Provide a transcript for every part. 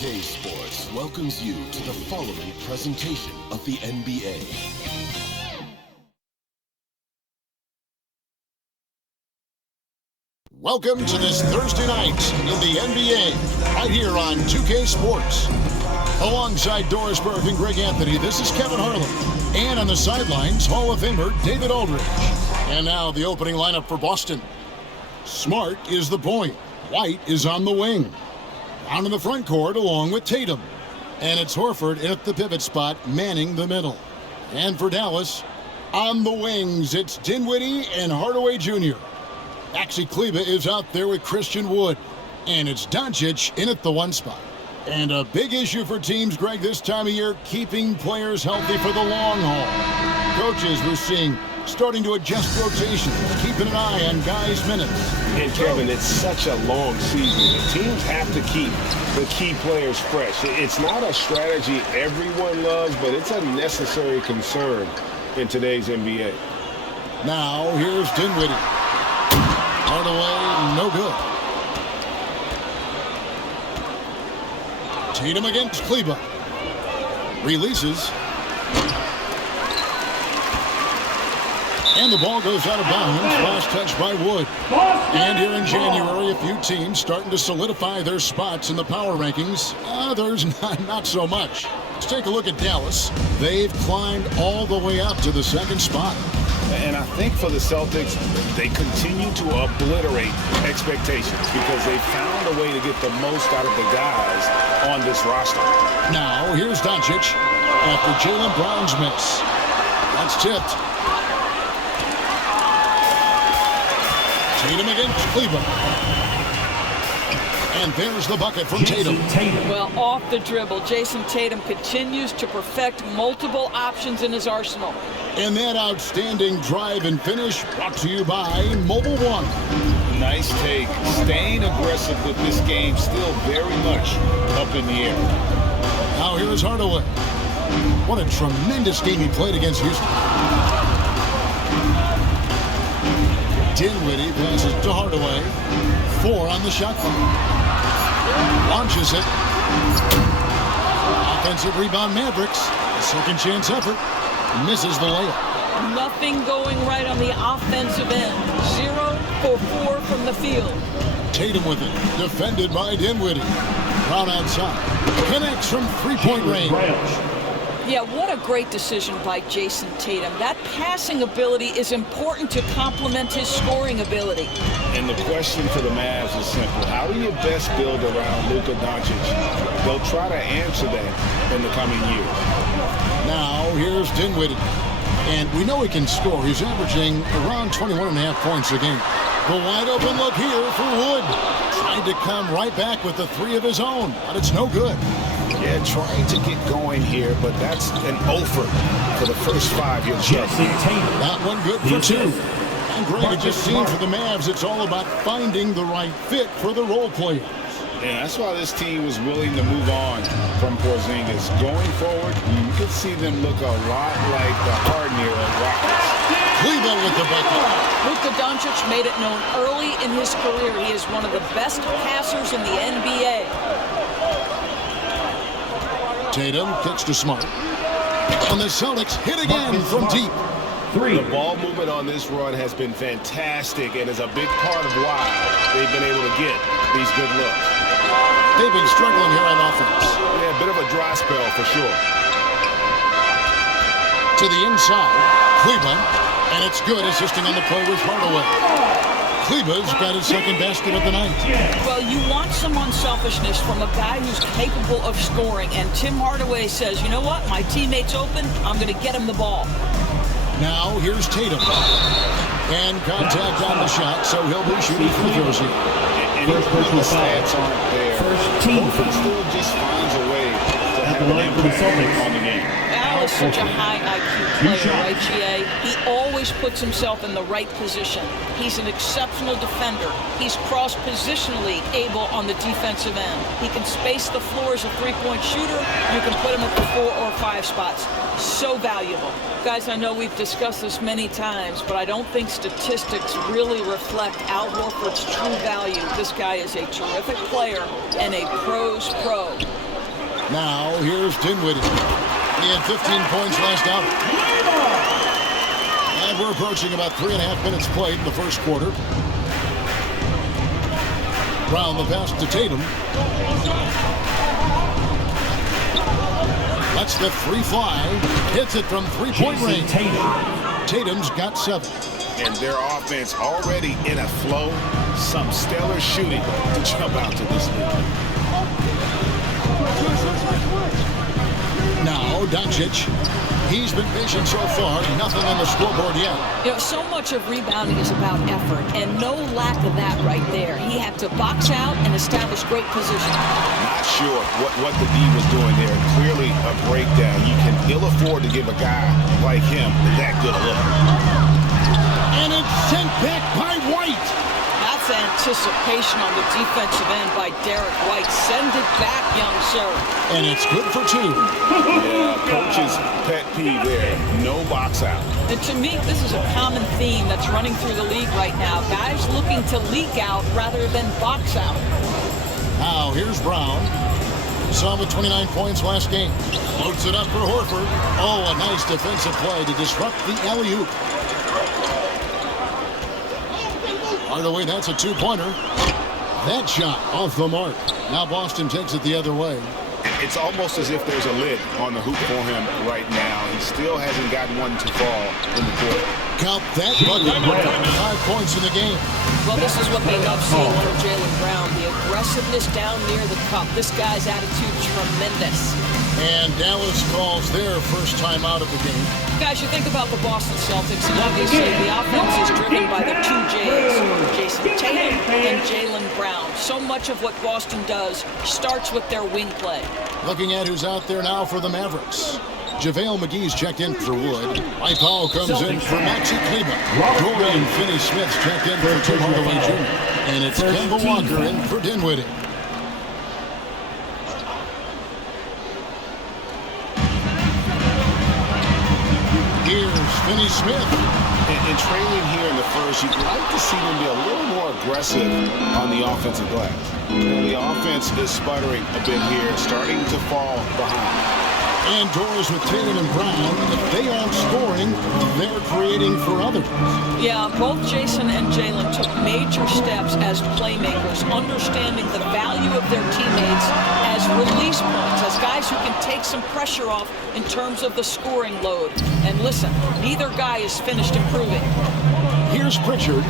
2K Sports welcomes you to the following presentation of the NBA. Welcome to this Thursday night in the NBA, right here on 2K Sports. Alongside Doris Burke and Greg Anthony, this is Kevin Harlan. And on the sidelines, Hall of Famer David Aldridge. And now the opening lineup for Boston. Smart is the point. White is on the wing. Down in the front court along with Tatum. And it's Horford in at the pivot spot, manning the middle. And for Dallas, on the wings, it's Dinwiddie and Hardaway Jr. Maxi Kleber is out there with Christian Wood. And it's Doncic in at the one spot. And a big issue for teams, Greg, this time of year, keeping players healthy for the long haul. Coaches, we're seeing, starting to adjust rotations, keeping an eye on guys' minutes. And Kevin, it's such a long season. The teams have to keep the key players fresh. It's not a strategy everyone loves, but it's a necessary concern in today's NBA. Now, here's Dinwiddie. Hardaway, no good. Tatum against Kleber. Releases. And the ball goes out of bounds. Last touch by Wood. And here in January, a few teams starting to solidify their spots in the power rankings. Others, not so much. Let's take a look at Dallas. They've climbed all the way up to the second spot. And I think for the Celtics, they continue to obliterate expectations because they found a way to get the most out of the guys on this roster. Now, here's Doncic after Jaylen Brown's miss. That's tipped. Tatum against Kleber. And there's the bucket from Tatum. Well, off the dribble, Jayson Tatum continues to perfect multiple options in his arsenal. And that outstanding drive and finish brought to you by Mobile One. Nice take. Staying aggressive with this game, still very much up in the air. Now here's Hardaway. What a tremendous game he played against Houston. Dinwiddie passes to Hardaway. 4 on the shot clock. Launches it. Offensive rebound Mavericks. A second chance effort. Misses the layup. Nothing going right on the offensive end. 0 for 4 from the field. Tatum with it. Defended by Dinwiddie. Brown outside. Connects from three-point range. Yeah, what a great decision by Jayson Tatum. That passing ability is important to complement his scoring ability. And the question for the Mavs is simple. How do you best build around Luka Doncic? They'll try to answer that in the coming years. Now, here's Dinwiddie. And we know he can score. He's averaging around 21.5 points a game. The wide open look here for Wood. Tried to come right back with the 3 of his own, but it's no good. Yeah, trying to get going here, but that's an offer for the first 5 years. That one good for 2. And Greg, it just seems for the Mavs, it's all about finding the right fit for the role players. Yeah, that's why this team was willing to move on from Porzingis. Going forward, you could see them look a lot like the Harden-era Rockets. Cleveland with the bucket. Luka Doncic made it known early in his career he is one of the best passers in the NBA. Tatum kicks to Smart. And the Celtics hit again from deep. 3. The ball movement on this run has been fantastic and is a big part of why they've been able to get these good looks. They've been struggling here on offense. Yeah, a bit of a dry spell for sure. To the inside, Cleveland, and it's good, assisting on the play with Hardaway. Kleber's got his second basket of the night. Well, you want some unselfishness from a guy who's capable of scoring, and Tim Hardaway says, you know what, my teammate's open, I'm going to get him the ball. Now, here's Tatum. And contact on the shot, so he'll be shooting free throws here. And even the stats aren't there, Horford still just finds a way to have an impact on the game. Al is such a high IQ player, right, GA? He always puts himself in the right position. He's an exceptional defender. He's cross-positionally able on the defensive end. He can space the floor as a three-point shooter. You can put him at the 4 or 5 spots. So valuable. Guys, I know we've discussed this many times, but I don't think statistics really reflect Al Horford's true value. This guy is a terrific player and a pro's pro. Now, here's Dinwiddie. He had 15 points last out. And we're approaching about 3.5 minutes played in the first quarter. Brown the pass to Tatum. Lets the three fly. Hits it from three-point range. Tatum's got 7. And their offense already in a flow. Some stellar shooting to jump out to this league. Now, Doncic. He's been patient so far. Nothing on the scoreboard yet. You know, so much of rebounding is about effort, and no lack of that right there. He had to box out and establish great position. Not sure what the D was doing there. Clearly a breakdown. You can ill afford to give a guy like him that good a look. And it's sent back by White. That's anticipation on the defensive end by Derek White. Send it back, young sir. And it's good for 2. Yeah, coach's pet peeve there. No box out. And to me, this is a common theme that's running through the league right now. Guys looking to leak out rather than box out. Now, here's Brown. Saw him with 29 points last game. Loads it up for Horford. Oh, a nice defensive play to disrupt the alley-oop. By the way, that's a 2-pointer. That shot off the mark. Now Boston takes it the other way. It's almost as if there's a lid on the hoop for him right now. He still hasn't gotten one to fall in the quarter. Count that bucket. 5 points in the game. Well, this is what they love seeing from Jaylen Brown. The aggressiveness down near the cup. This guy's attitude, tremendous. And Dallas calls their first time out of the game. Guys, you think about the Boston Celtics, and obviously the offense is driven by the 2 J's, Jayson Tatum and Jaylen Brown. So much of what Boston does starts with their wing play. Looking at who's out there now for the Mavericks. JaVale McGee's checked in for Wood. Mike Powell comes in for Maxi Kleber. Dorian Finney-Smith's checked in for Tim Hardaway Jr. And it's Kemba Walker in for Dinwiddie. Here's Finney-Smith. And trailing here in the first, you'd like to see them be a little more aggressive on the offensive glass. The offense is sputtering a bit here, starting to fall behind. And doors with Tatum and Brown. If they aren't scoring, they're creating for others. Yeah, both Jayson and Jaylen took major steps as playmakers, understanding the value of their teammates as release points, as guys who can take some pressure off in terms of the scoring load. And listen, neither guy is finished improving. Here's Pritchard.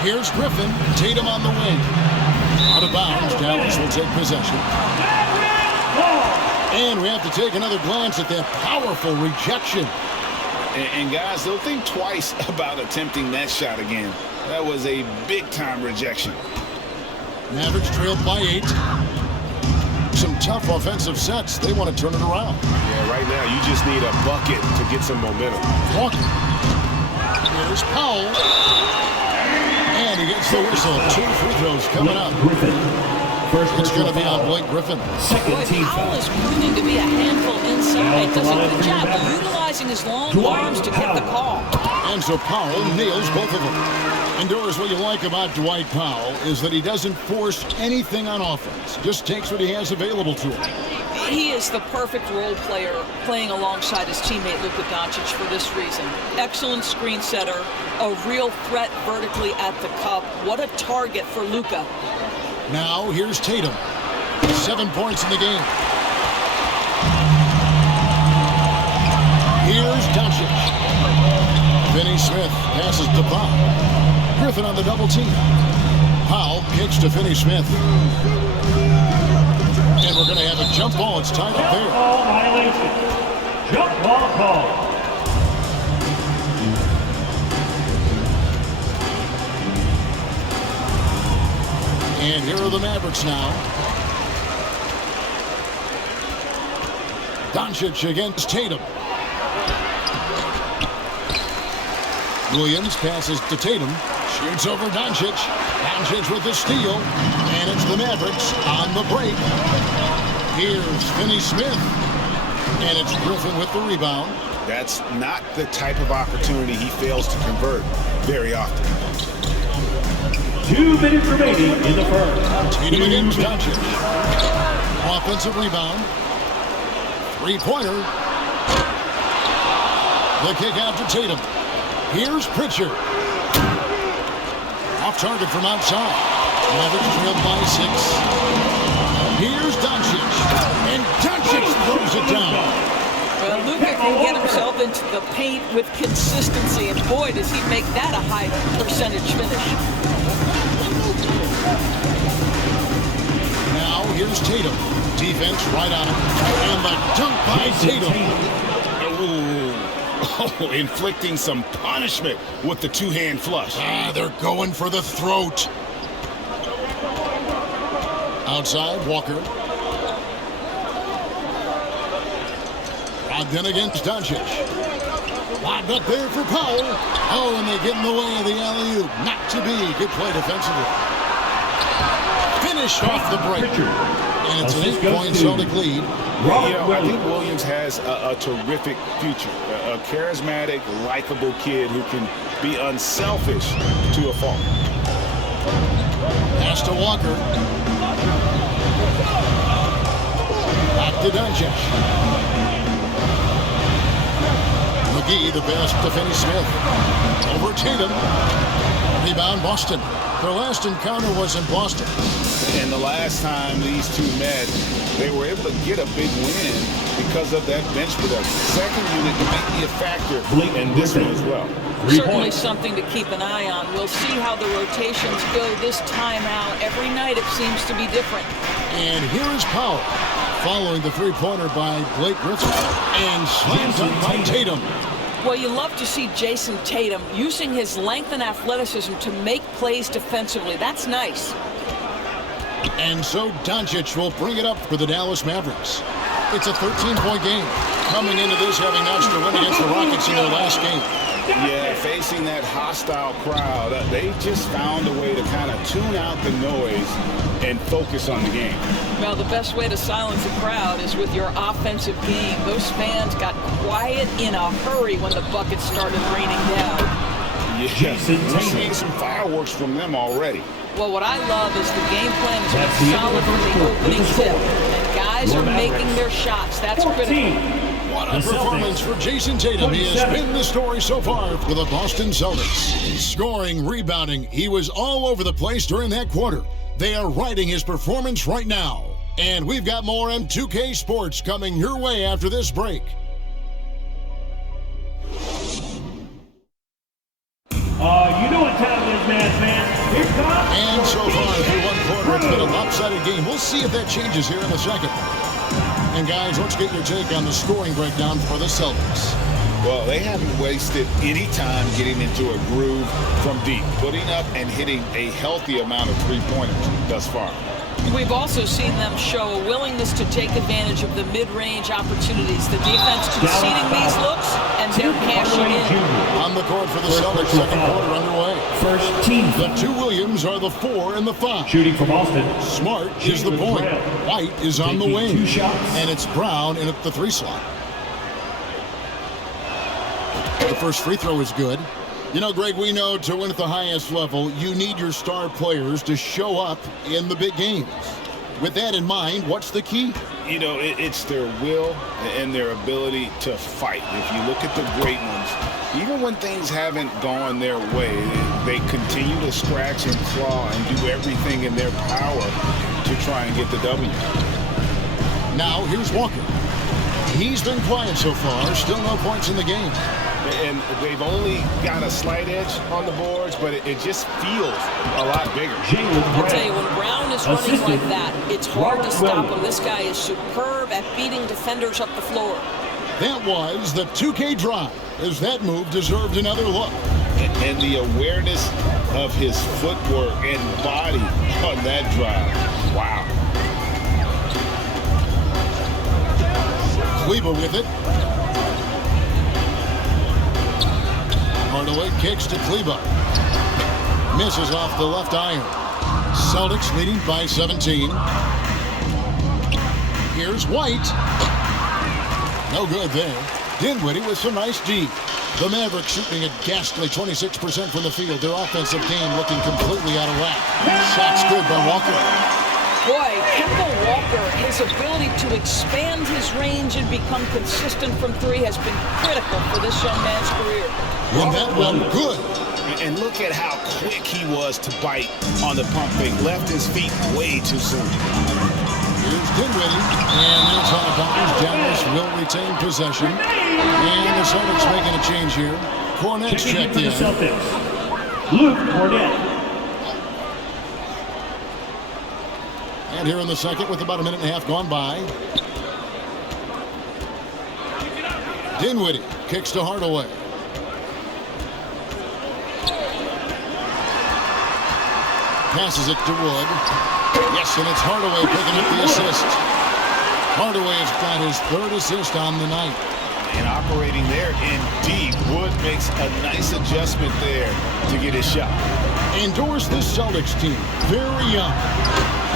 Here's Griffin. Tatum on the wing. Out of bounds. Dallas will take possession. And we have to take another glance at that powerful rejection. And guys, they'll think twice about attempting that shot again. That was a big-time rejection. Mavericks trailed by 8. Some tough offensive sets. They want to turn it around. Yeah, right now you just need a bucket to get some momentum. Walker. Here's Powell. And he gets the whistle. 2 free throws coming up. It's going to be on Blake Griffin. Boy, Powell is proving to be a handful inside. Does a good job utilizing his long arms to get the call. And so Powell nails both of them. And Doris, what you like about Dwight Powell is that he doesn't force anything on offense. Just takes what he has available to him. He is the perfect role player playing alongside his teammate Luka Doncic for this reason. Excellent screen setter, a real threat vertically at the cup. What a target for Luka. Now, here's Tatum. 7 points in the game. Here's Doncic. Finney-Smith passes to Powell. Griffin on the double team. Powell kicks to Finney-Smith. And we're going to have a jump ball. It's tied up there. Ball violation. Jump ball call. And here are the Mavericks now. Doncic against Tatum. Williams passes to Tatum. Shoots over Doncic. Doncic with the steal. And it's the Mavericks on the break. Here's Finney-Smith. And it's Griffin with the rebound. That's not the type of opportunity he fails to convert very often. 2 minutes remaining in the first. Tatum against Doncic. Offensive rebound. Three-pointer. The kick out to Tatum. Here's Pritchard. Off target from outside. Mavericks trailed by 6. Here's Doncic. And Doncic throws it down. Well, Luka can get himself into the paint with consistency, and boy, does he make that a high percentage finish. Now here's Tatum. Defense right on him. And the dunk by Tatum. Oh, inflicting some punishment with the two-hand flush. They're going for the throat. Outside, Walker. Then against Doncic. Lobbed up there for Powell. Oh, and they get in the way of the alley-oop. Not to be. Good play defensively. Finish off the break. And it's an 8-point Celtic lead. I think Williams has a terrific future. A charismatic, likable kid who can be unselfish to a fault. Pass to Walker. Back to Doncic. McGee, the best to Finney Smith. Over Tatum. Rebound, Boston. Their last encounter was in Boston. And the last time these two met, they were able to get a big win because of that bench production. Second unit might be a factor in this one as well. Certainly something to keep an eye on. We'll see how the rotations go this time out. Every night it seems to be different. And here is Powell, following the three-pointer by Blake Griffin. And slam dunk by Tatum. Well, you love to see Jayson Tatum using his length and athleticism to make plays defensively. That's nice. And so Doncic will bring it up for the Dallas Mavericks. It's a 13-point game. Coming into this, having notched a win against the Rockets in their last game. Yeah, facing that hostile crowd, they just found a way to kind of tune out the noise and focus on the game. Well, the best way to silence a crowd is with your offensive game. Those fans got quiet in a hurry when the buckets started raining down. Yeah, we're seeing some fireworks from them already. Well, what I love is the game plan has been solid from the opening tip. And guys are making their shots. That's critical. What a performance for Jayson Tatum. He has been the story so far for the Boston Celtics. Scoring, rebounding, he was all over the place during that quarter. They are riding his performance right now. And we've got more M2K Sports coming your way after this break. You know what time it is, man. Here comes. And so far through one quarter, it's been a lopsided game. We'll see if that changes here in the second. And guys, let's get your take on the scoring breakdown for the Celtics. Well, they haven't wasted any time getting into a groove from deep, putting up and hitting a healthy amount of three-pointers thus far. We've also seen them show a willingness to take advantage of the mid-range opportunities. The defense conceding these looks, and they're cashing in. On the court for the Celtics, second quarter underway. First team. The two Williams are the 4 and the 5. Shooting from Boston. Smart is the point. White is on the wing. 2 shots. And it's Brown in at the 3 slot. The first free throw is good. You know, Greg, we know to win at the highest level, you need your star players to show up in the big games. With that in mind, what's the key? You know, it's their will and their ability to fight. If you look at the great ones, even when things haven't gone their way, they continue to scratch and claw and do everything in their power to try and get the W. Now, here's Walker. He's been quiet so far, still no points in the game. And they've only got a slight edge on the boards, but it just feels a lot bigger. I'll tell you, when Brown is running like that, it's hard to stop him. This guy is superb at beating defenders up the floor. That was the 2K drive, as that move deserved another look. And the awareness of his footwork and body on that drive. Wow. Kleber with it. Hardaway kicks to Kleber. Misses off the left iron. Celtics leading by 17. Here's White. No good there. Dinwiddie with some nice D. The Mavericks shooting a ghastly 26% from the field. Their offensive game looking completely out of whack. Shot's good by Walker. Boy, Kemba Walker, his ability to expand his range and become consistent from three has been critical for this young man's career. And that one good. And look at how quick he was to bite on the pump fake. Left his feet way too soon. Here's Dinwiddie. And that's on the bounce. Dallas will retain possession. And the Celtics making a change here. Cornette's checked in. Luke Cornette. And here in the second with about a minute and a half gone by. Dinwiddie kicks to Hardaway. Passes it to Wood. Yes, and it's Hardaway picking up the assist. Hardaway's got his third assist on the night. And operating there indeed. Wood makes a nice adjustment there to get his shot. Endorse this Celtics team. Very young.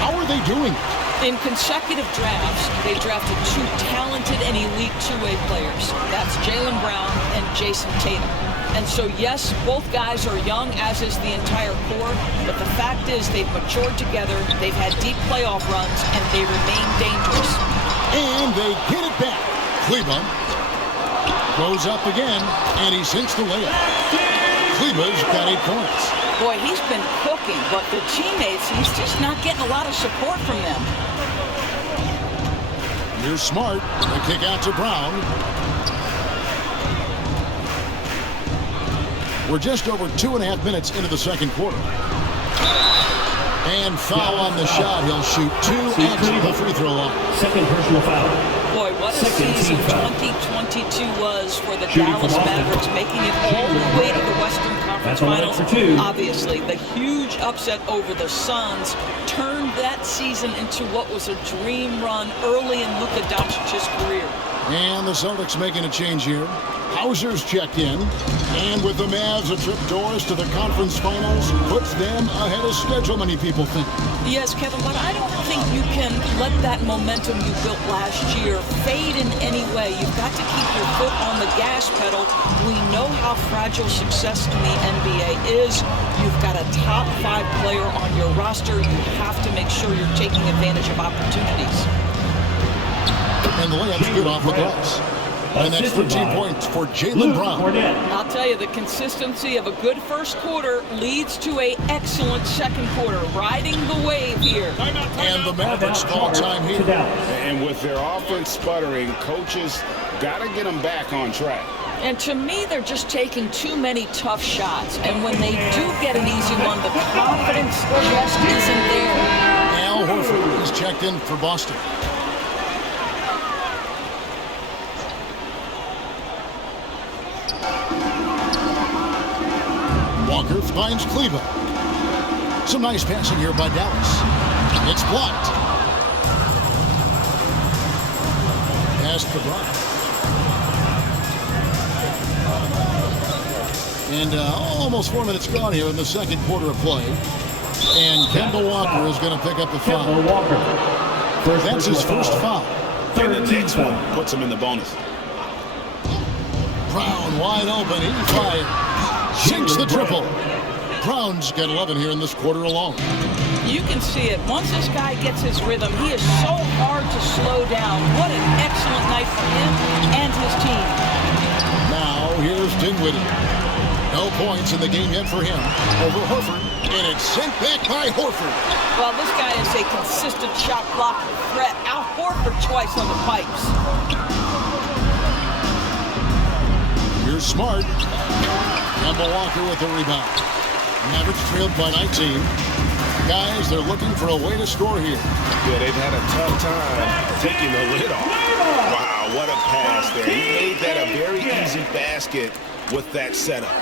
How are they doing? In consecutive drafts, they drafted two talented and elite two-way players. That's Jaylen Brown and Jayson Tatum. And so, yes, both guys are young, as is the entire core. But the fact is they've matured together, they've had deep playoff runs, and they remain dangerous. And they get it back. Kleber goes up again, and he sinks the layup. Kleber's got 8 points. Boy, he's been cooking, but the teammates, he's just not getting a lot of support from them. You're smart. The kick out to Brown. We're just over 2.5 minutes into the second quarter. And foul on the shot. He'll shoot 2 at the free throw line. Second personal foul. Boy, what a season 2022 was for the Dallas Mavericks, making it all the way to the Western Conference Finals. Obviously, the huge upset over the Suns turned that season into what was a dream run early in Luka Doncic's career. And the Celtics making a change here. Hauser's checked in. And with the Mavs, a trip doors to the conference finals puts them ahead of schedule, many people think. Yes, Kevin, but I don't think you can let that momentum you built last year fade in any way. You've got to keep your foot on the gas pedal. We know how fragile success in the NBA is. You've got a top 5 player on your roster. You have to make sure you're taking advantage of opportunities. And the layup's good off the glass. And that's 13 points for Jaylen Brown. I'll tell you, the consistency of a good first quarter leads to an excellent second quarter, riding the wave here. And the Mavericks call time here. And with their offense sputtering, coaches got to get them back on track. And to me, they're just taking too many tough shots. And when they do get an easy one, the confidence just isn't there. Al Horford is checked in for Boston. Walker finds Kleber. Some nice passing here by Dallas. It's blocked. Pass to Brown. And almost 4 minutes gone here in the second quarter of play. And Kemba Walker is going to pick up the foul. That's his first foul. And the next one puts him in the bonus. Brown wide open. He fires. Sinks the triple. Brown's got 11 here in this quarter alone. You can see it. Once this guy gets his rhythm, he is so hard to slow down. What an excellent night for him and his team. Now here's Dinwiddie. No points in the game yet for him. Over Horford, and it's sent back by Horford. Well, this guy is a consistent shot blocking threat. Out Horford twice on the pipes. You're smart. Kemba Walker with the rebound. Mavericks trailed by 19. Guys, they're looking for a way to score here. Yeah, they've had a tough time taking the lid off. Wow, what a pass there. He made that a very easy basket with that setup.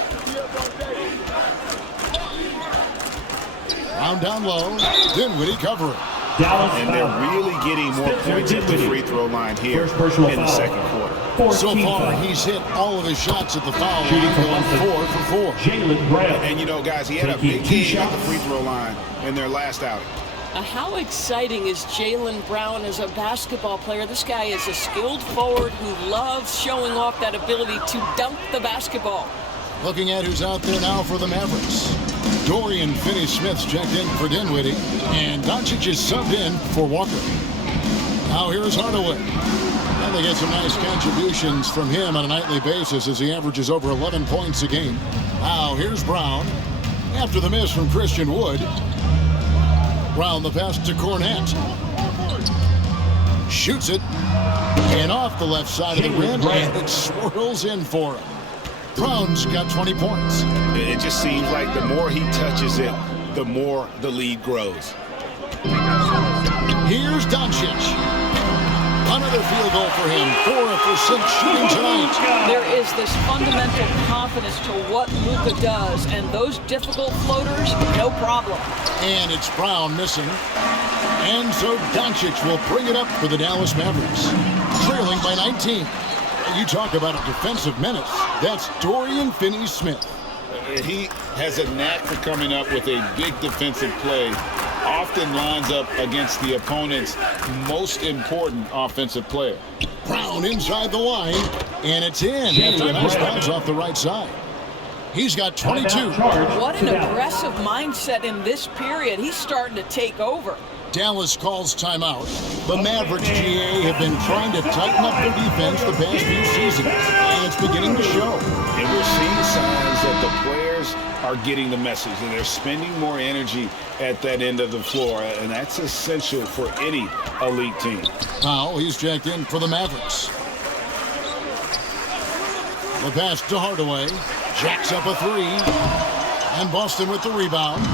Round down low. Dinwiddie covering. And they're really getting more points at the free throw line here in the second quarter. So far, he's hit all of his shots at the foul line, going 4 for 4. Jaylen Brown. And you know, guys, he had a big game at the free throw line in their last outing. How exciting is Jaylen Brown as a basketball player? This guy is a skilled forward who loves showing off that ability to dunk the basketball. Looking at who's out there now for the Mavericks. Dorian Finney-Smith's checked in for Dinwiddie, and Doncic is subbed in for Walker. Now here's Hardaway. And they get some nice contributions from him on a nightly basis as he averages over 11 points a game. Now here's Brown. After the miss from Christian Wood. Brown the pass to Cornette. Shoots it. And off the left side of the rim, and it swirls in for him. Brown's got 20 points. It just seems like the more he touches it, the more the lead grows. Here's Doncic. Another field goal for him. 4 for 6 shooting tonight. There is this fundamental confidence to what Luka does, and those difficult floaters, no problem. And it's Brown missing. And so Doncic will bring it up for the Dallas Mavericks. Trailing by 19. You talk about a defensive menace. That's Dorian Finney-Smith. He has a knack for coming up with a big defensive play. Often lines up against the opponent's most important offensive player. Brown inside the line, and it's in after a nice bounce off the right side. He's got 22. What an aggressive mindset in this period. He's starting to take over. Dallas calls timeout. The Mavericks, GA, have been trying to tighten up their defense the past few seasons, and it's beginning to show. And we're seeing signs that the players are getting the message, and they're spending more energy at that end of the floor, and that's essential for any elite team. Now he's checked in for the Mavericks. The pass to Hardaway. Jacks up a three. And Boston with the rebound.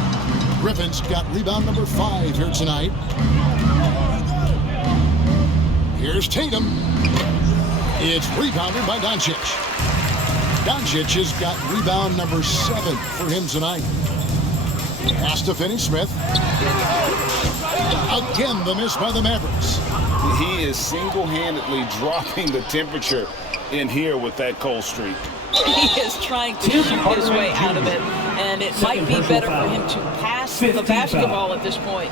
Griffin's got rebound number 5 here tonight. Here's Tatum. It's rebounded by Doncic. Doncic has got rebound number 7 for him tonight. Pass to Finney-Smith. Again, the miss by the Mavericks. He is single-handedly dropping the temperature in here with that cold streak. He is trying to shoot his way out of it, and it might be better for him to pass the basketball at this point.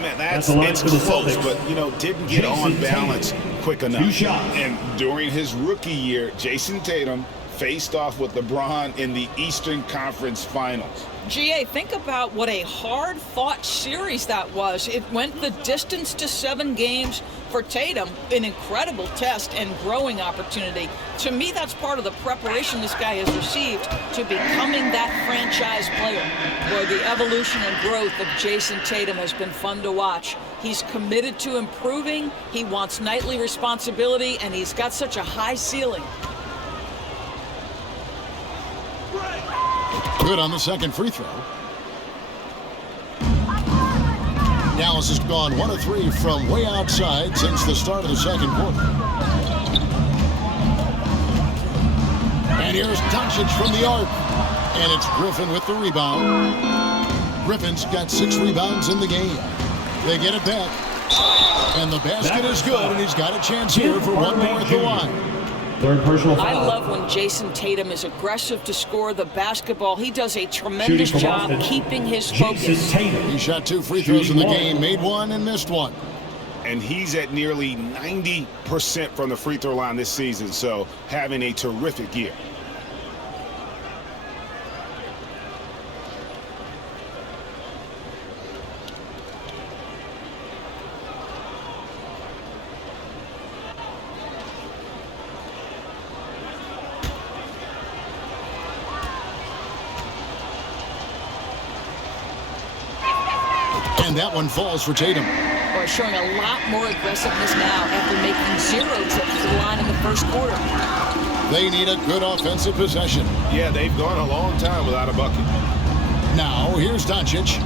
Man, it's close, but, didn't get on balance quick enough. And during his rookie year, Jayson Tatum faced off with LeBron in the Eastern Conference Finals. GA, think about what a hard-fought series that was. It went the distance to 7 games. For Tatum, an incredible test and growing opportunity. To me, that's part of the preparation this guy has received to becoming that franchise player. Where the evolution and growth of Jayson Tatum has been fun to watch. He's committed to improving, he wants nightly responsibility, and he's got such a high ceiling. Good on the second free throw. Dallas has gone 1 of 3 from way outside since the start of the second quarter. And here's Doncic from the arc. And it's Griffin with the rebound. Griffin's got 6 rebounds in the game. They get it back. And the basket is good, and he's got a chance here for one more at the line. Third personal foul. I love when Jayson Tatum is aggressive to score the basketball. He does a tremendous job keeping his focus. He shot 2 free throws in the game, made 1 and missed 1. And he's at nearly 90% from the free throw line this season, so having a terrific year. And that one falls for Tatum. Boy, showing a lot more aggressiveness now after making 0 trips to the line in the first quarter. They need a good offensive possession. Yeah, they've gone a long time without a bucket. Now, here's Doncic.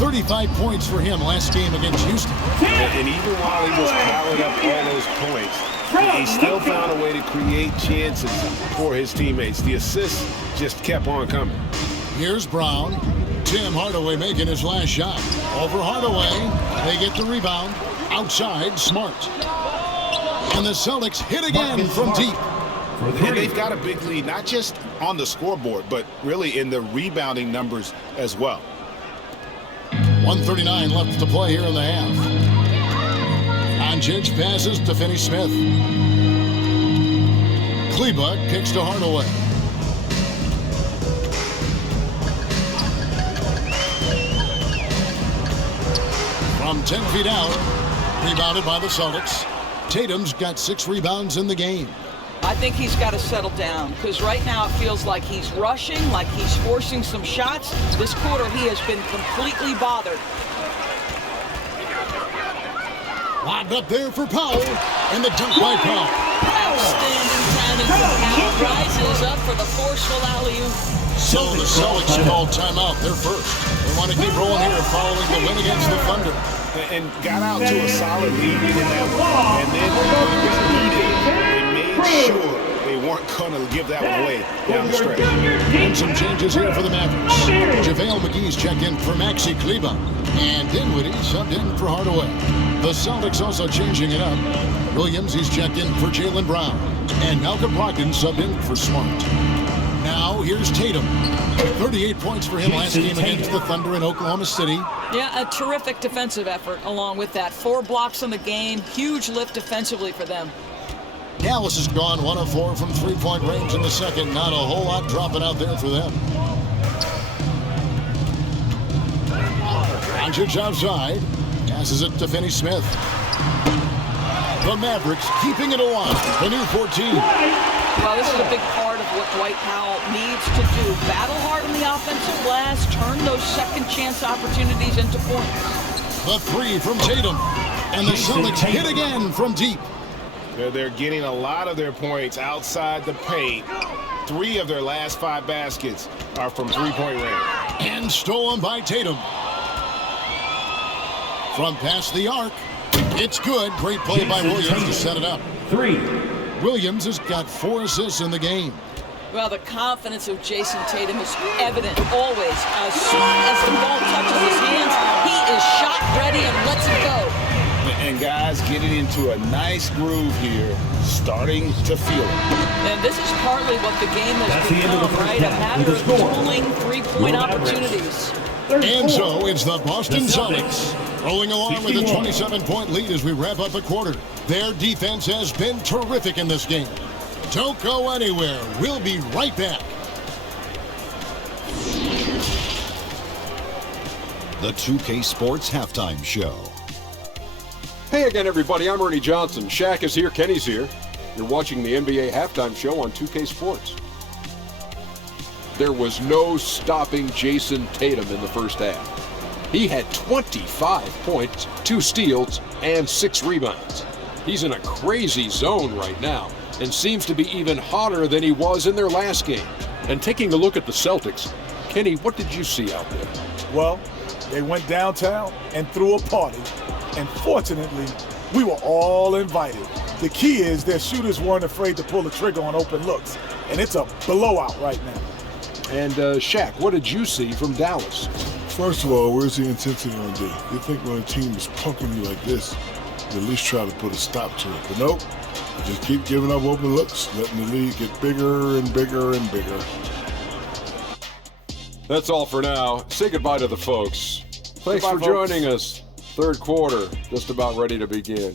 35 points for him last game against Houston. And even while he was piling up all those points, he still found a way to create chances for his teammates. The assists just kept on coming. Here's Brown. Tim Hardaway making his last shot. Over Hardaway. They get the rebound. Outside, Smart. And the Celtics hit again from deep. And they've got a big lead, not just on the scoreboard, but really in the rebounding numbers as well. 1:39 left to play here in the half. Doncic passes to Finney-Smith. Kleber kicks to Hardaway. from 10 feet out. Rebounded by the Celtics. Tatum's got 6 rebounds in the game. I think he's got to settle down because right now it feels like he's rushing, like he's forcing some shots. This quarter he has been completely bothered. Lobbed up there for Powell, and the dunk by Powell. Outstanding timing from Powell. Rises up for the forceful alley-oop. So the Celtics call timeout. They're first. They want to keep rolling here following the win against the Thunder. And got out to a solid lead in that one. And then they made sure they weren't going to give that one away down the stretch. And some changes here for the Mavericks. JaVale McGee's checked in for Maxi Kleber. And Dinwiddie subbed in for Hardaway. The Celtics also changing it up. Williams, he's checked in for Jaylen Brown. And Malcolm Brogdon subbed in for Smart. Now, here's Tatum. 38 points for him last game against the Thunder in Oklahoma City. Yeah, a terrific defensive effort along with that. 4 blocks in the game. Huge lift defensively for them. Dallas has gone 1 of 4 from three-point range in the second. Not a whole lot dropping out there for them. Doncic outside. Passes it to Finney-Smith. The Mavericks keeping it alive. The new 14. Well, this is a big part of what Dwight Powell needs to do. Battle hard on the offensive glass. Turn those second chance opportunities into points. The 3 from Tatum. And the Celtics hit again from deep. They're getting a lot of their points outside the paint. 3 of their last 5 baskets are from three-point range. And stolen by Tatum. From past the arc. It's good. Great play by Williams to set it up. 3. Williams has got 4 assists in the game. Well, the confidence of Jayson Tatum is evident always. As soon as the ball touches his hands, he is shot ready and lets it go. And guys getting into a nice groove here, starting to feel it. And this is partly what the game has become, right? A matter of tooling three-point opportunities. And so it's the Boston Celtics rolling along with a 27-point lead as we wrap up the quarter. Their defense has been terrific in this game. Don't go anywhere. We'll be right back. The 2K Sports Halftime Show. Hey again, everybody. I'm Ernie Johnson. Shaq is here. Kenny's here. You're watching the NBA Halftime Show on 2K Sports. There was no stopping Jayson Tatum in the first half. He had 25 points, 2 steals, and 6 rebounds. He's in a crazy zone right now and seems to be even hotter than he was in their last game. And taking a look at the Celtics, Kenny, what did you see out there? Well, they went downtown and threw a party. And fortunately, we were all invited. The key is their shooters weren't afraid to pull the trigger on open looks. And it's a blowout right now. And Shaq, what did you see from Dallas? First of all, where's the intensity on D? You think when a team is punking you like this, you at least try to put a stop to it. But nope, you just keep giving up open looks, letting the lead get bigger and bigger and bigger. That's all for now. Say goodbye to the folks. Thanks for joining us. Third quarter, just about ready to begin.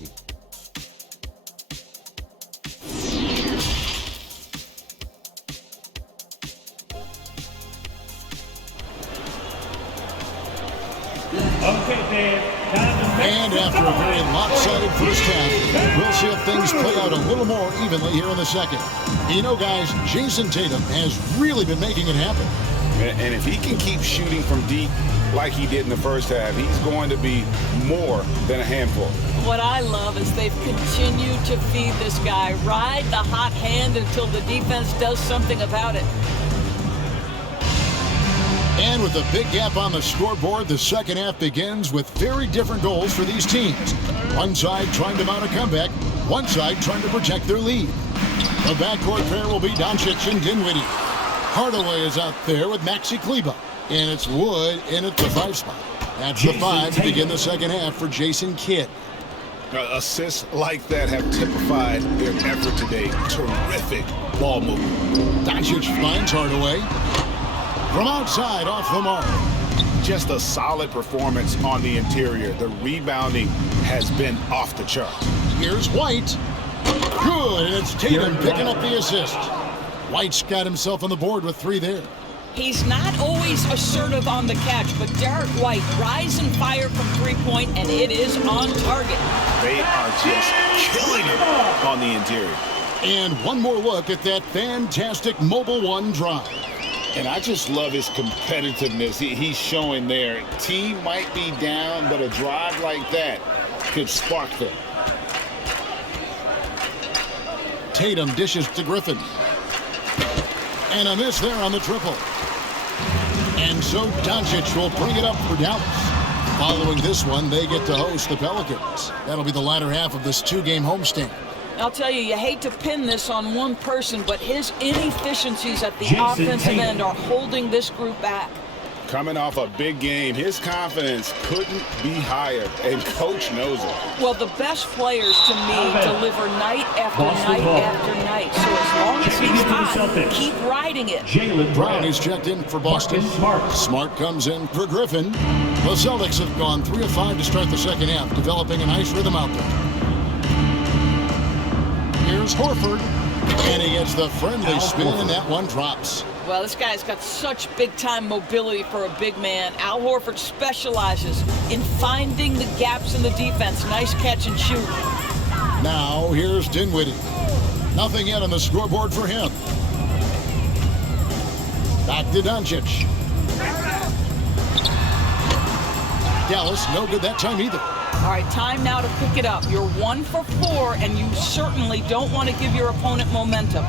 And after a very lopsided first half, we'll see if things play out a little more evenly here in the second. You know, guys, Jayson Tatum has really been making it happen. And if he can keep shooting from deep like he did in the first half, he's going to be more than a handful. What I love is they've continued to feed this guy. Ride the hot hand until the defense does something about it. And with a big gap on the scoreboard, the second half begins with very different goals for these teams. One side trying to mount a comeback, one side trying to protect their lead. The backcourt pair will be Doncic and Dinwiddie. Hardaway is out there with Maxi Kleber. And it's Wood in at the 5 spot. That's the 5 to begin the second half for Jason Kidd. Assists like that have typified their effort today. Terrific ball movement. Doncic finds Hardaway. From outside, off the mark. Just a solid performance on the interior. The rebounding has been off the charts. Here's White. Good, and it's Tatum picking up the assist. White's got himself on the board with 3 there. He's not always assertive on the catch, but Derek White rise and fire from three-point, and it is on target. They are just killing him on the interior. And one more look at that fantastic Mobile One drive. And I just love his competitiveness he's showing there. Team might be down, but a drive like that could spark them. Tatum dishes to Griffin. And a miss there on the triple. And so Doncic will bring it up for Dallas. Following this one, they get to host the Pelicans. That'll be the latter half of this two-game homestand. I'll tell you, you hate to pin this on one person, but his inefficiencies at the Jayson offensive Tatum. end are holding this group back. Coming off a big game, his confidence couldn't be higher, and Coach knows it. Well, the best players to me deliver night after Boston night ball. after night. So as long as Checking he's into the hot, Celtics. keep riding it. Jaylen Brown is checked in for Boston. Marcus Smart. Smart comes in for Griffin. The Celtics have gone 3 of 5 to start the second half, developing a nice rhythm out there. Here's Horford, and he gets the friendly spin, and that one drops. Well, this guy's got such big-time mobility for a big man. Al Horford specializes in finding the gaps in the defense. Nice catch and shoot. Now, here's Dinwiddie. Nothing yet on the scoreboard for him. Back to Doncic. Dallas, no good that time either. All right, time now to pick it up. You're 1 for 4, and you certainly don't want to give your opponent momentum.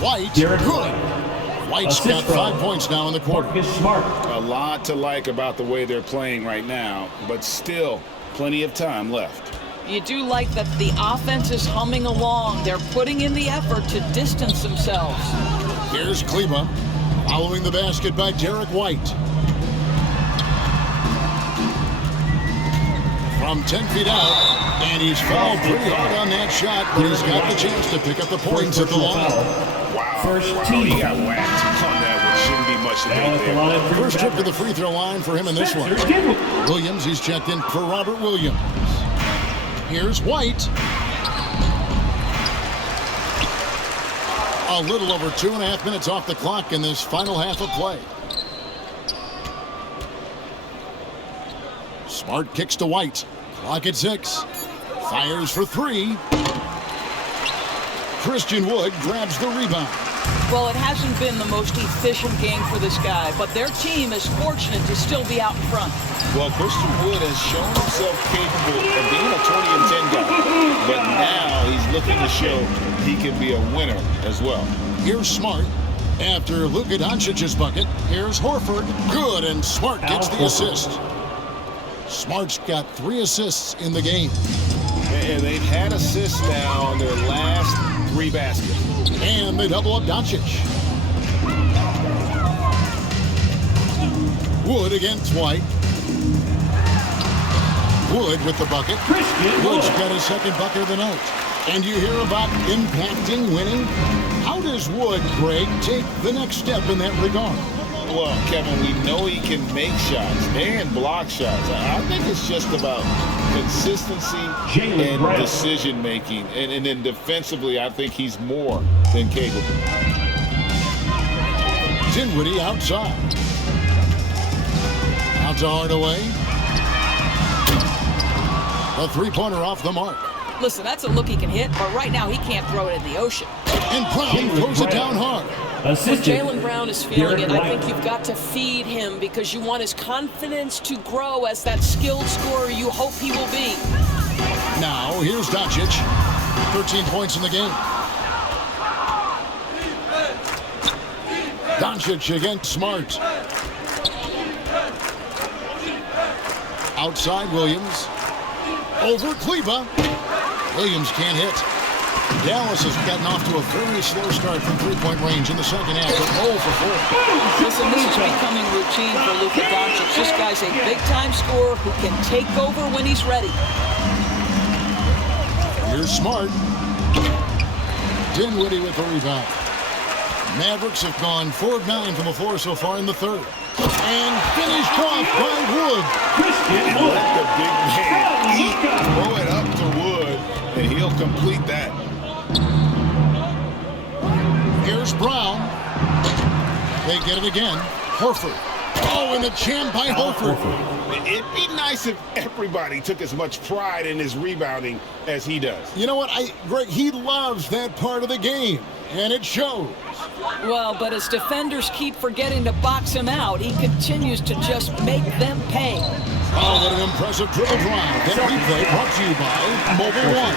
White, Derek good. White's got Assist 5 from points now in the quarter. Marcus Smart. A lot to like about the way they're playing right now, but still plenty of time left. You do like that the offense is humming along. They're putting in the effort to distance themselves. Here's Kleba, following the basket by Derek White. From 10 feet out, and he's fouled pretty hard on that shot, but he's got the chance to pick up the points at the line. Wow. First Wow, team. he got whacked on that one. Shouldn't be much Now debate at the there. line for First trip to the free throw line for him in this one. Spencer Dinwiddie. Williams, he's checked in for Robert Williams. Here's White. A little over 2.5 minutes off the clock in this final half of play. Smart kicks to White. Clock at 6. Fires for 3. Christian Wood grabs the rebound. Well, it hasn't been the most efficient game for this guy, but their team is fortunate to still be out in front. Well, Christian Wood has shown himself capable of being a 20 and 10 guy, but now he's looking to show he can be a winner as well. Here's Smart. After Luka Doncic's bucket, here's Horford. Good, and Smart gets the assist. Smart's got 3 assists in the game. And they've had assists now on their last 3 baskets. And they double up Doncic. Wood against White. Wood with the bucket. Wood's got his second bucket of the night. And you hear about impacting winning? How does Wood, Greg, take the next step in that regard? Well, Kevin, we know he can make shots and block shots. I think it's just about consistency and decision-making. And then defensively, I think he's more than capable. Dinwiddie outside. Out to Hardaway. A three-pointer off the mark. Listen, that's a look he can hit, but right now he can't throw it in the ocean. And Brown throws it down hard. When Jaylen Brown is feeling it, I think you've got to feed him because you want his confidence to grow as that skilled scorer you hope he will be. Now, here's Doncic. 13 points in the game. Doncic against Smart. Outside Williams. Over Kleba. Williams can't hit. Dallas has gotten off to a very slow start from three-point range in the second half. They're 0 for 4. Listen, this is becoming routine for Luka Doncic. This guy's a big-time scorer who can take over when he's ready. Here's Smart. Dinwiddie with the rebound. Mavericks have gone 4 of 9 from the floor so far in the third. And finished off by Wood. And let the big man eat. Throw it up to Wood, and he'll complete that. Here's Brown. They get it again. Horford. Oh, and the jam by Horford. It'd be nice if everybody took as much pride in his rebounding as he does. You know what, Greg, he loves that part of the game, and it shows. Well, but as defenders keep forgetting to box him out, he continues to just make them pay. Oh, what an impressive dribble drive. That replay brought to you by Mobile One.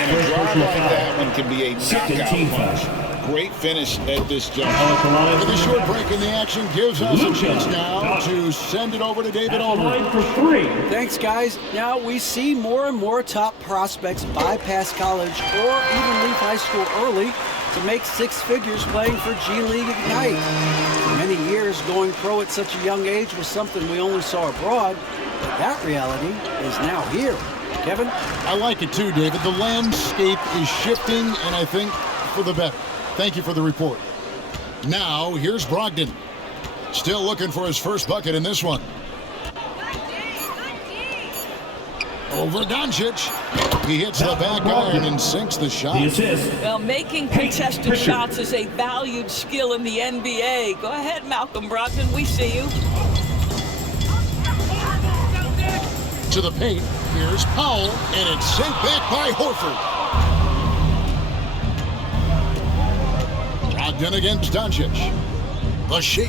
And a drive like that one can be a knockout punch. Great finish at this jump. With a short break in the action gives us a chance now to send it over to David Aldridge. For 3. Thanks, guys. Now we see more and more top prospects bypass college or even leave high school early to make six figures playing for G League Ignite. For many years, going pro at such a young age was something we only saw abroad, but that reality is now here. Kevin? I like it too, David. The landscape is shifting, and I think for the better. Thank you for the report. Now, here's Brogdon. Still looking for his first bucket in this one. Over Doncic. He hits the back iron and sinks the shot. Well, making contested shots is a valued skill in the NBA. Go ahead, Malcolm Brogdon. We see you. To the paint. Here's Powell, and it's sent back by Horford. Brogdon against Doncic. The shake.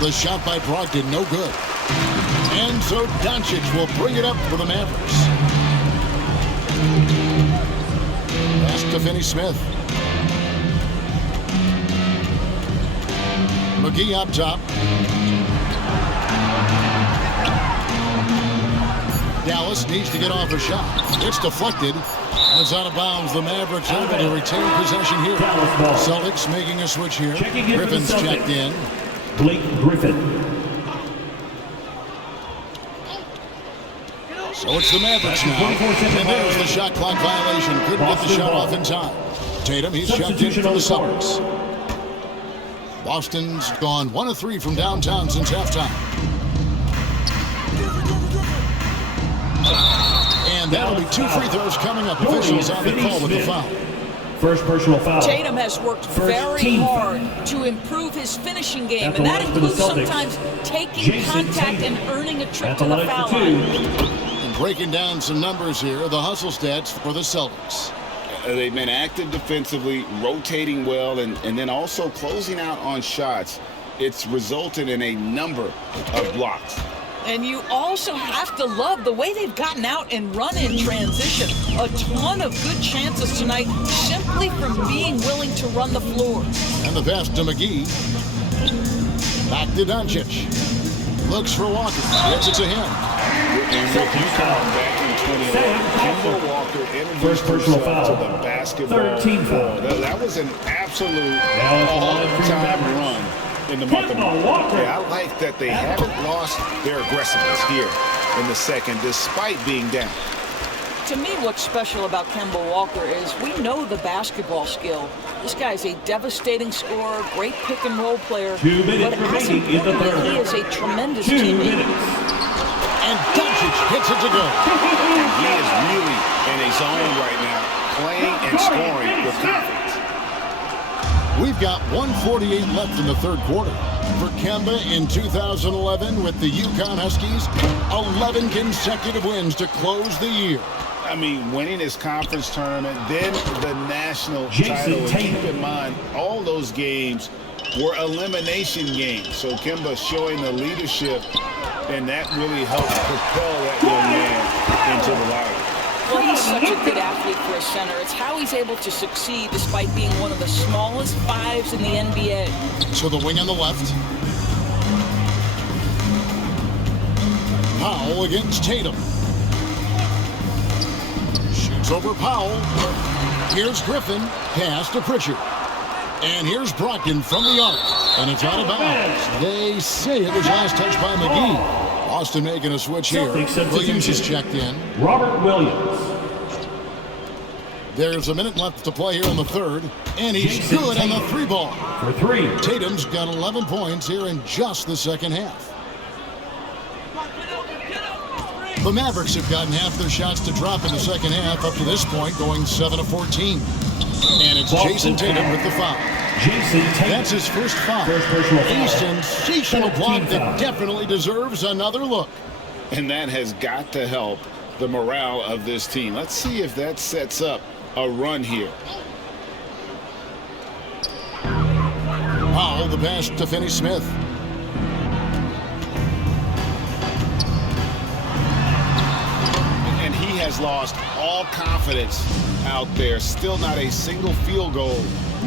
The shot by Brogdon, no good. And so Doncic will bring it up for the Mavericks. Pass to Finney-Smith. McGee up top. Dallas needs to get off a shot. It's deflected. It's out of bounds. The Mavericks able to retain possession here. Celtics making a switch here. Griffin's checked in. Blake Griffin. So it's the Mavericks now. And there's the shot clock violation. Couldn't get the shot off in time. Tatum, he's checked in for the Celtics. Boston's gone 1 of 3 from downtown since halftime. And that'll be 2 free throws coming up. Officials on the call with the foul. First personal foul. Tatum has worked very hard to improve his finishing game, and that includes sometimes taking Jayson contact Tatum. and earning a trip to the foul line. And breaking down some numbers here, the hustle stats for the Celtics. They've been active defensively, rotating well, and then also closing out on shots. It's resulted in a number of blocks. And you also have to love the way they've gotten out and run in transition. A ton of good chances tonight simply from being willing to run the floor. And the pass to McGee. Back to Doncic. Looks for Walker. Gets it to him. And if you count back in 2011, Kemba Walker introduced himself to the basketball. 13 foul. That was an absolute all-time run in the month of March. Yeah, I like that they haven't lost their aggressiveness here in the second, despite being down. To me, what's special about Kemba Walker is we know the basketball skill. This guy's a devastating scorer, great pick-and-roll player. 2 minutes remaining in the third. He is a tremendous 2 teammate. minutes. And Doncic hits it to go. And he is really in a zone right now, playing and scoring with confidence. We've got 1:48 left in the third quarter. For Kemba in 2011 with the UConn Huskies, 11 consecutive wins to close the year. I mean, winning his conference tournament, then the national Jayson title. And Tatum. keep in mind, all those games were elimination games. So Kemba showing the leadership, and that really helped propel that young man into the lottery. Well, he's such a good athlete for a center. It's how he's able to succeed despite being one of the smallest fives in the NBA. So the wing on the left. Powell against Tatum. Shoots over Powell. Here's Griffin. Pass to Pritchard. And here's Brogdon from the arc. And it's out of bounds. They say it was last touched by McGee. Boston making a switch here. Williams is checked in. Robert Williams. There's a minute left to play here in the third. And he's Jayson good on the Tatum. 3 ball. For 3. Tatum's got 11 points here in just the second half. The Mavericks have gotten half their shots to drop in the second half up to this point, going 7 of 14. And it's Boston Jayson Tatum with the foul. Jayson Tatum. That's his first foul. A sensational block that definitely deserves another look. And that has got to help the morale of this team. Let's see if that sets up a run here. Powell, the pass to Finney-Smith. And he has lost all confidence out there. Still not a single field goal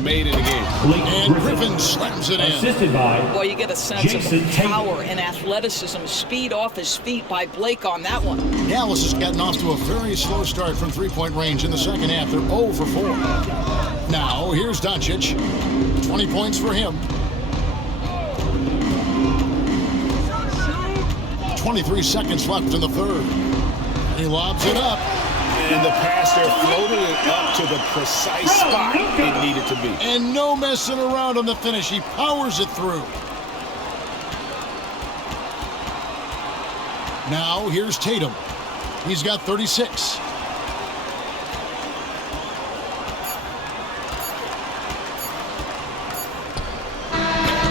made in the game. And Griffin slams it in. Assisted by Boy, you get a sense Jayson of power and athleticism, speed off his feet by Blake on that one. Dallas has gotten off to a very slow start from three-point range in the second half. They're 0 for 4. Now, here's Doncic. 20 points for him. 23 seconds left in the third. He lobs it up. And the pass there floated it up to the precise spot it needed to be. And no messing around on the finish. He powers it through. Now, here's Tatum. He's got 36.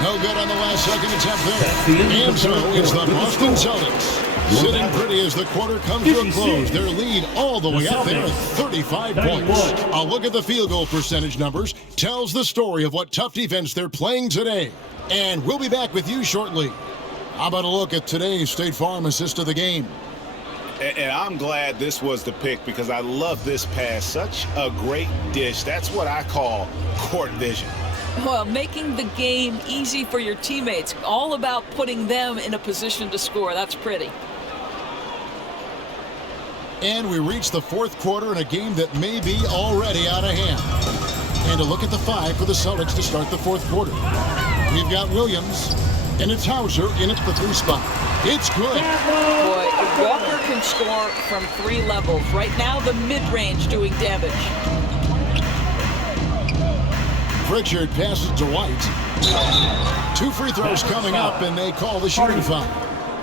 No good on the last second attempt there. And so it's the Boston Celtics. Sitting pretty as the quarter comes to a close. Their lead all the way up there at 35 points. A look at the field goal percentage numbers tells the story of what tough defense they're playing today. And we'll be back with you shortly. How about a look at today's State Farm assist of the game? And I'm glad this was the pick because I love this pass. Such a great dish. That's what I call court vision. Well, making the game easy for your teammates. All about putting them in a position to score. That's pretty. And we reach the fourth quarter in a game that may be already out of hand. And a look at the 5 for the Celtics to start the fourth quarter. We've got Williams, and it's Hauser in at the 3 spot. It's good. Boy, Walker can score from 3 levels. Right now, the mid-range doing damage. Pritchard passes to White. 2 free throws coming up, and they call the shooting foul.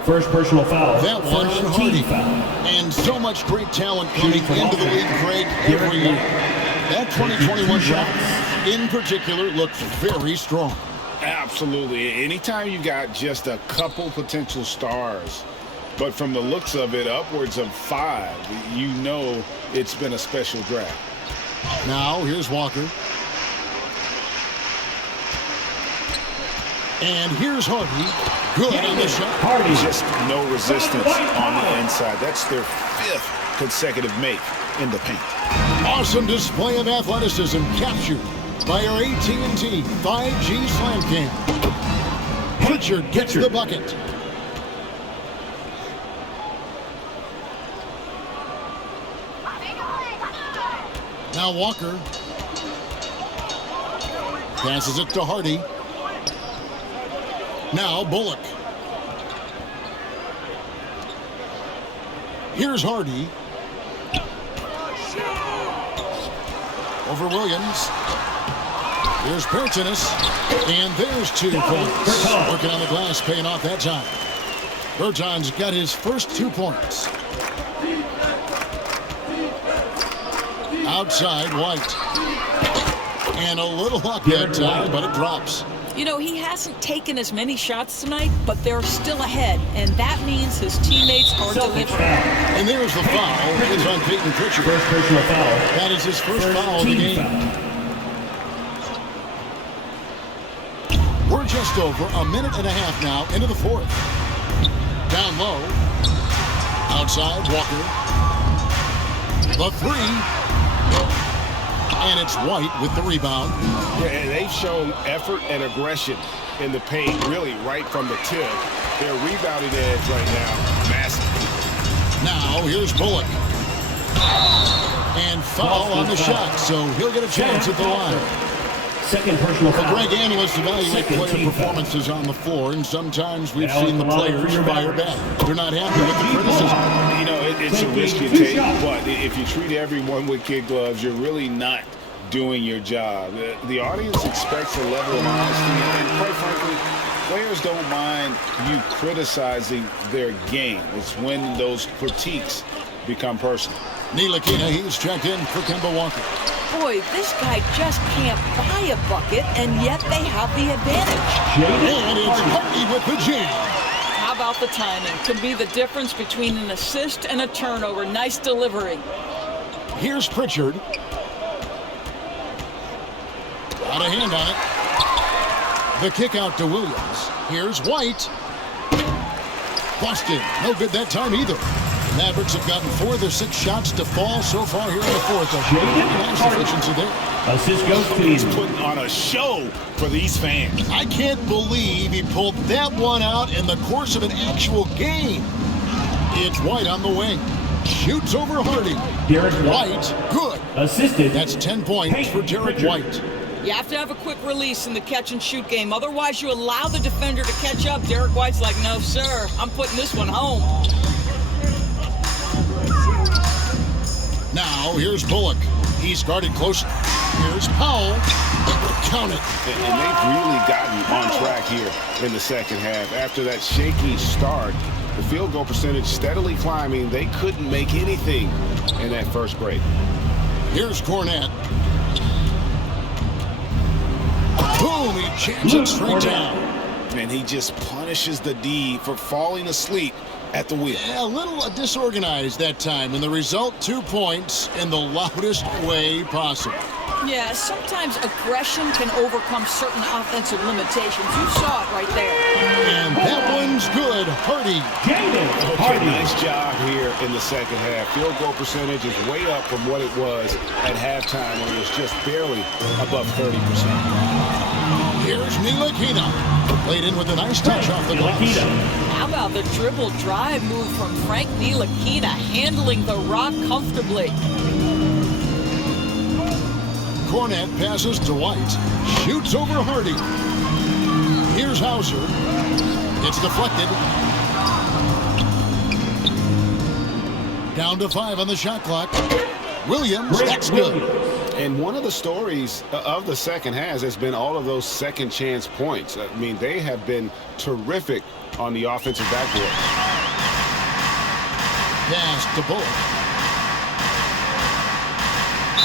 First personal foul. That one on Hardy. And so much great talent coming into the league, Craig, every year. That 2021 draft, in particular, looks very strong. Absolutely. Anytime you got just a couple potential stars, but from the looks of it, upwards of 5, you know it's been a special draft. Now, here's Walker. And here's Hardy. Good on the shot. Hardy. Just no resistance on the inside. That's their 5th consecutive make in the paint. Awesome display of athleticism captured by our AETM 5G Slam Cam. Pritchard gets the bucket. Now Walker passes it to Hardy. Now Bullock. Here's Hardy. Over Williams. Here's Bertanis. And there's 2 points. Working on the glass, paying off that time. Bertan's got his first 2 points. Outside, White. And a little luck that time, but it drops. You know, he hasn't taken as many shots tonight, but they're still ahead, and that means his teammates are delivering. And there's the foul. It's on Peyton Pritchard. First personal foul. That is his first foul of the game. We're just over a minute and a half now into the fourth. Down low. Outside, Walker. The 3. And it's White with the rebound. Yeah, and they've shown effort and aggression in the paint, really right from the tip. Their rebounding edge right now, massive. Now, here's Bullock. And foul on the shot, so he'll get a chance at the line. Second personal foul. Greg, analysts evaluate player performances on the floor, and sometimes we've seen the players fire back. They're not happy with the criticism. You know, it's a risk you take, but if you treat everyone with kid gloves, you're really not doing your job. The audience expects a level of honesty, and quite frankly, players don't mind you criticizing their game. It's when those critiques become personal. Ntilikina, he's checked in for Kemba Walker. Boy, this guy just can't buy a bucket, and yet they have the advantage. And it's Hardy with the jam. How about the timing? Could be the difference between an assist and a turnover. Nice delivery. Here's Pritchard. Got a hand on it. The kick out to Williams. Here's White. Boston, no good that time either. Mavericks have gotten 4 of their 6 shots to fall so far here in the fourth. Nice efficiency there. Assist goes to He's putting on a show for these fans. I can't believe he pulled that one out in the course of an actual game. It's White on the wing. Shoots over Hardy. Derek White, good. Assisted. That's 10 points for Derek White. You have to have a quick release in the catch-and-shoot game. Otherwise, you allow the defender to catch up. Derek White's like, no, sir. I'm putting this one home. Now, here's Bullock. He's guarded close. Here's Powell. Count it. And they've really gotten on track here in the second half. After that shaky start, the field goal percentage steadily climbing. They couldn't make anything in that first break. Here's Cornette. Boom, he jams it straight down. And he just punishes the D for falling asleep at the wheel. Yeah, a little disorganized that time, and the result, 2 points in the loudest way possible. Yeah, sometimes aggression can overcome certain offensive limitations. You saw it right there. And that one's good. Hardy. Okay, nice job here in the second half. Field goal percentage is way up from what it was at halftime when it was just barely above 30%. Here's Ntilikina. Played in with a nice touch off the glass. How about the dribble drive move from Frank Ntilikina, handling the rock comfortably. Cornette passes to White. Shoots over Hardy. Here's Hauser. It's deflected. Down to 5 on the shot clock. Williams, that's good. And one of the stories of the second half has been all of those second chance points. I mean, they have been terrific on the offensive backboard. Pass to Bullock.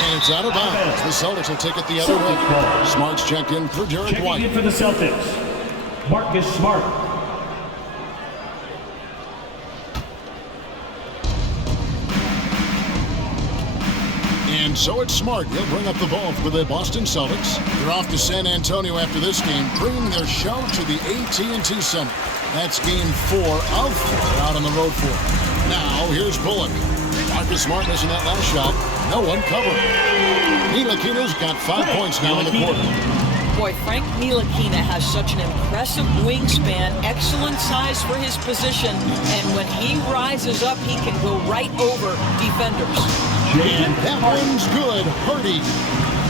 And it's out of bounds. The Celtics will take it the other way. Smart's checked in for Derek White. Checking in for the Celtics, Marcus Smart. And so it's Smart. He'll bring up the ball for the Boston Celtics. They're off to San Antonio after this game, bringing their show to the AETM Center. That's game 4 of 4 out on the road for. Now, here's Bullock. Marcus Smart missing that last shot. No one covering. Ntilikina's got 5 points now in the quarter. Boy, Frank Ntilikina has such an impressive wingspan, excellent size for his position, and when he rises up, he can go right over defenders. And that one's good. Hardy.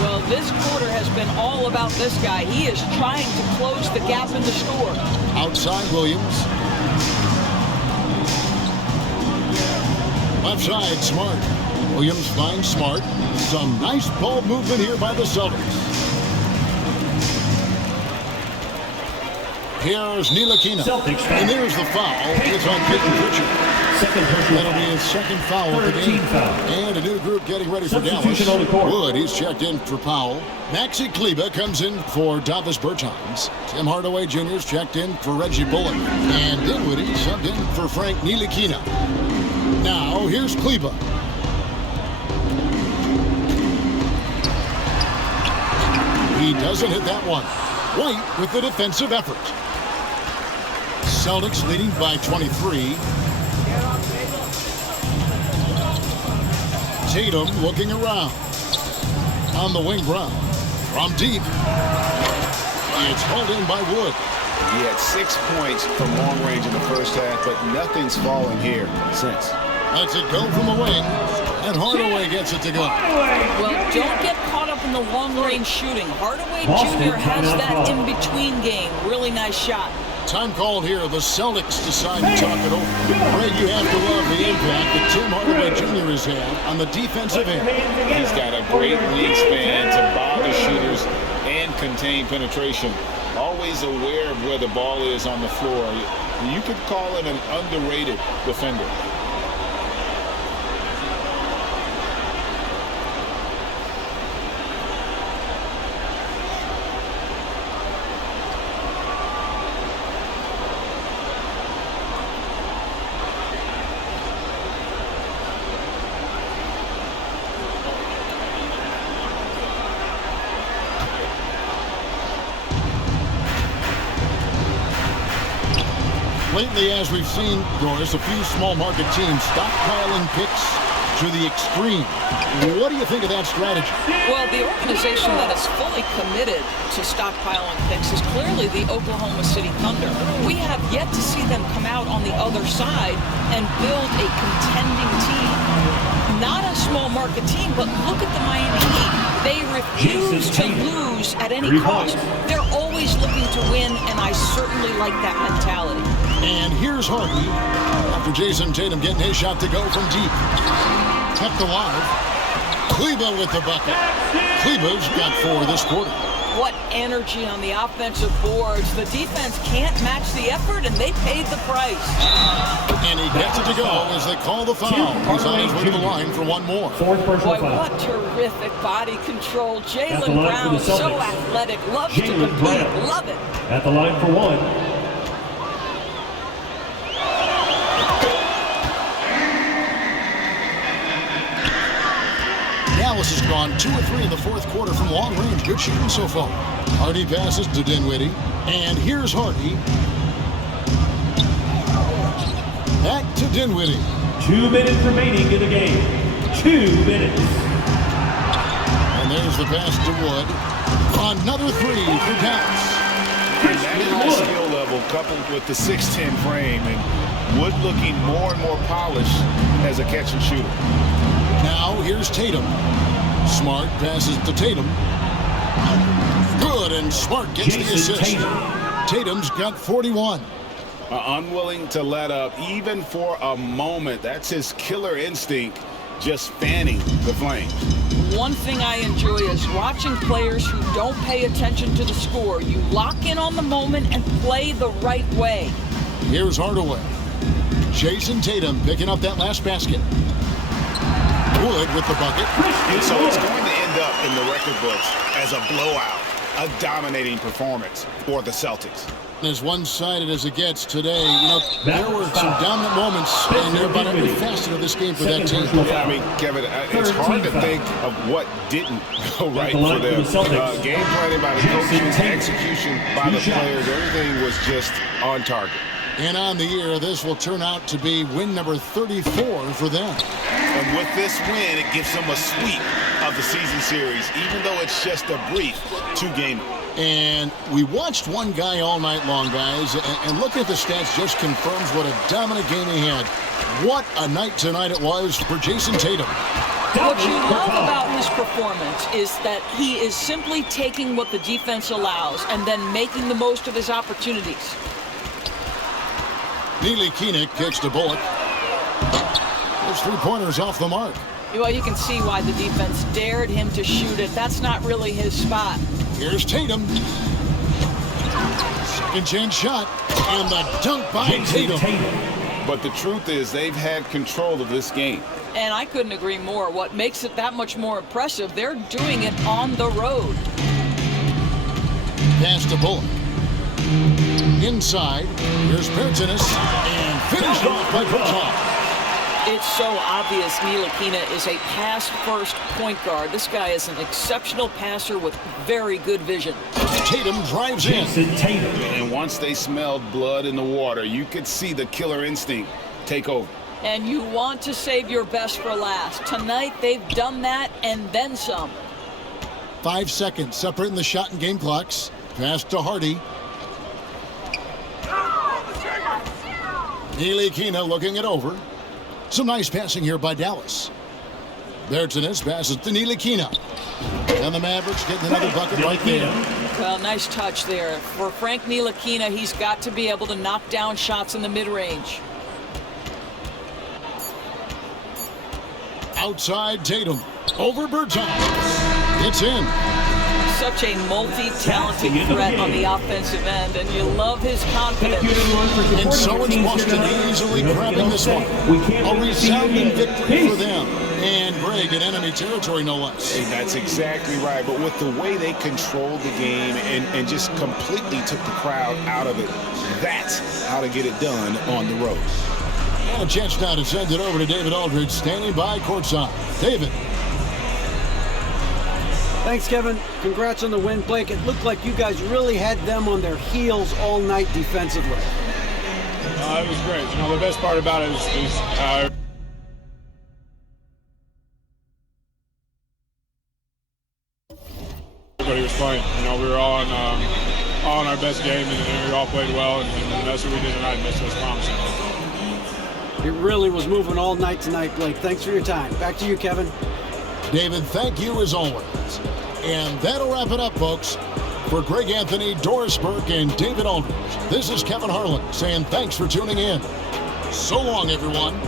Well, this quarter has been all about this guy. He is trying to close the gap in the score. Outside Williams. Left side, Smart. Williams finds Smart. Some nice ball movement here by the Celtics. Here's Ntilikina. And there's the foul. It's on Peyton Pritchard. That'll be his second foul of the game. And a new group getting ready for Dallas. Wood, he's checked in for Powell. Maxi Kleber comes in for Davis Bertans. Tim Hardaway Jr. is checked in for Reggie Bullock. And Dinwiddie subbed in for Frank Ntilikina. Now, here's Kleber. He doesn't hit that one. White with the defensive effort. Celtics leading by 23. Tatum looking around. On the wing, Brown. From deep. It's hauled in by Wood. He had 6 points from long range in the first half, but nothing's fallen here since. Lets it go from the wing, and Hardaway gets it to go. Well, don't get caught up in the long-range shooting. Hardaway Jr. has that in-between game. Really nice shot. Time called here. The Celtics decide to talk it over. Greg, you have to love the impact that Tim Hardaway Jr. has had on the defensive end. He's got a great wingspan to bother shooters and contain penetration. Always aware of where the ball is on the floor. You could call it an underrated defender. Lately, as we've seen, Doris, a few small market teams stockpiling picks to the extreme. What do you think of that strategy? Well, the organization that is fully committed to stockpiling picks is clearly the Oklahoma City Thunder. We have yet to see them come out on the other side and build a contending team. Not a small market team, but look at the Miami Heat. They refuse to lose at any cost. They're always looking to win, and I certainly like that mentality. And here's Hardy after Jayson Tatum getting his shot to go from deep. Kept alive. Kleba with the bucket. Kleba's got 4 this quarter. What energy on the offensive boards. The defense can't match the effort, and they paid the price. And he gets it to go as they call the foul. He's on his way to the line for one more. Boy, what terrific body control. Jaylen Brown, so athletic, loves to compete, love it. At the line for 1. Dallas has gone 2 of 3 in the fourth quarter from long range. Good shooting so far. Hardy passes to Dinwiddie. And here's Hardy. Back to Dinwiddie. 2 minutes remaining in the game. 2 minutes. And there's the pass to Wood. Another 3 for Dallas. And that high skill level coupled with the 6'10 frame and Wood looking more and more polished as a catch and shooter. Now here's Tatum. Smart passes to Tatum. Good, and Smart gets the assist. Tatum's got 41. Unwilling to let up even for a moment. That's his killer instinct, just fanning the flames. One thing I enjoy is watching players who don't pay attention to the score. You lock in on the moment and play the right way. Here's Hardaway. Jayson Tatum picking up that last basket. Wood with the bucket. And so it's going to end up in the record books as a blowout, a dominating performance for the Celtics. As one-sided as it gets today, you know, there were some dominant moments in about every facet of this game for that team. Yeah, I mean, Kevin, it's hard to think of what didn't go right for them. Game planning by the coaches, execution by the players, everything was just on target. And on the year, this will turn out to be win number 34 for them. And with this win, it gives them a sweep of the season series, even though it's just a brief 2-gamer. And we watched one guy all night long, guys, and looking at the stats just confirms what a dominant game he had. What a night tonight it was for Jayson Tatum. What you love about his performance is that he is simply taking what the defense allows and then making the most of his opportunities. Ntilikina kicks to Bullock. There's 3-pointers off the mark. Well, you can see why the defense dared him to shoot it. That's not really his spot. Here's Tatum. Second chance shot. And the dunk by Tatum. But the truth is they've had control of this game. And I couldn't agree more. What makes it that much more impressive, they're doing it on the road. Pass to Bullock. Inside, here's Bertanis, and finished off by Bertans. It's so obvious Ntilikina is a pass-first point guard. This guy is an exceptional passer with very good vision. Tatum drives in. And once they smelled blood in the water, you could see the killer instinct take over. And you want to save your best for last. Tonight, they've done that and then some. 5 seconds separating the shot and game clocks. Pass to Hardy. Ntilikina looking it over. Some nice passing here by Dallas. Bertanis passes to Ntilikina. And the Mavericks getting another bucket right there. Well, nice touch there. For Frank Ntilikina, he's got to be able to knock down shots in the mid-range. Outside Tatum. Over Bertans. It's in. Such a multi-talented threat on the offensive end, and you love his confidence. And so it's Boston easily grabbing this one. A resounding victory for them. And Greg in enemy territory, no less. And that's exactly right. But with the way they controlled the game and just completely took the crowd out of it, that's how to get it done on the road. And a chance now to send it over to David Aldridge, standing by courtside. David. Thanks, Kevin. Congrats on the win, Blake. It looked like you guys really had them on their heels all night defensively. It was great. You know, the best part about it is everybody was playing. You know, we were all on our best game, and we all played well, and that's what we did tonight. That's what's promising. It really was moving all night tonight, Blake. Thanks for your time. Back to you, Kevin. David, thank you as always. And that'll wrap it up, folks. For Greg Anthony, Doris Burke, and David Aldridge, this is Kevin Harlan saying thanks for tuning in. So long, everyone.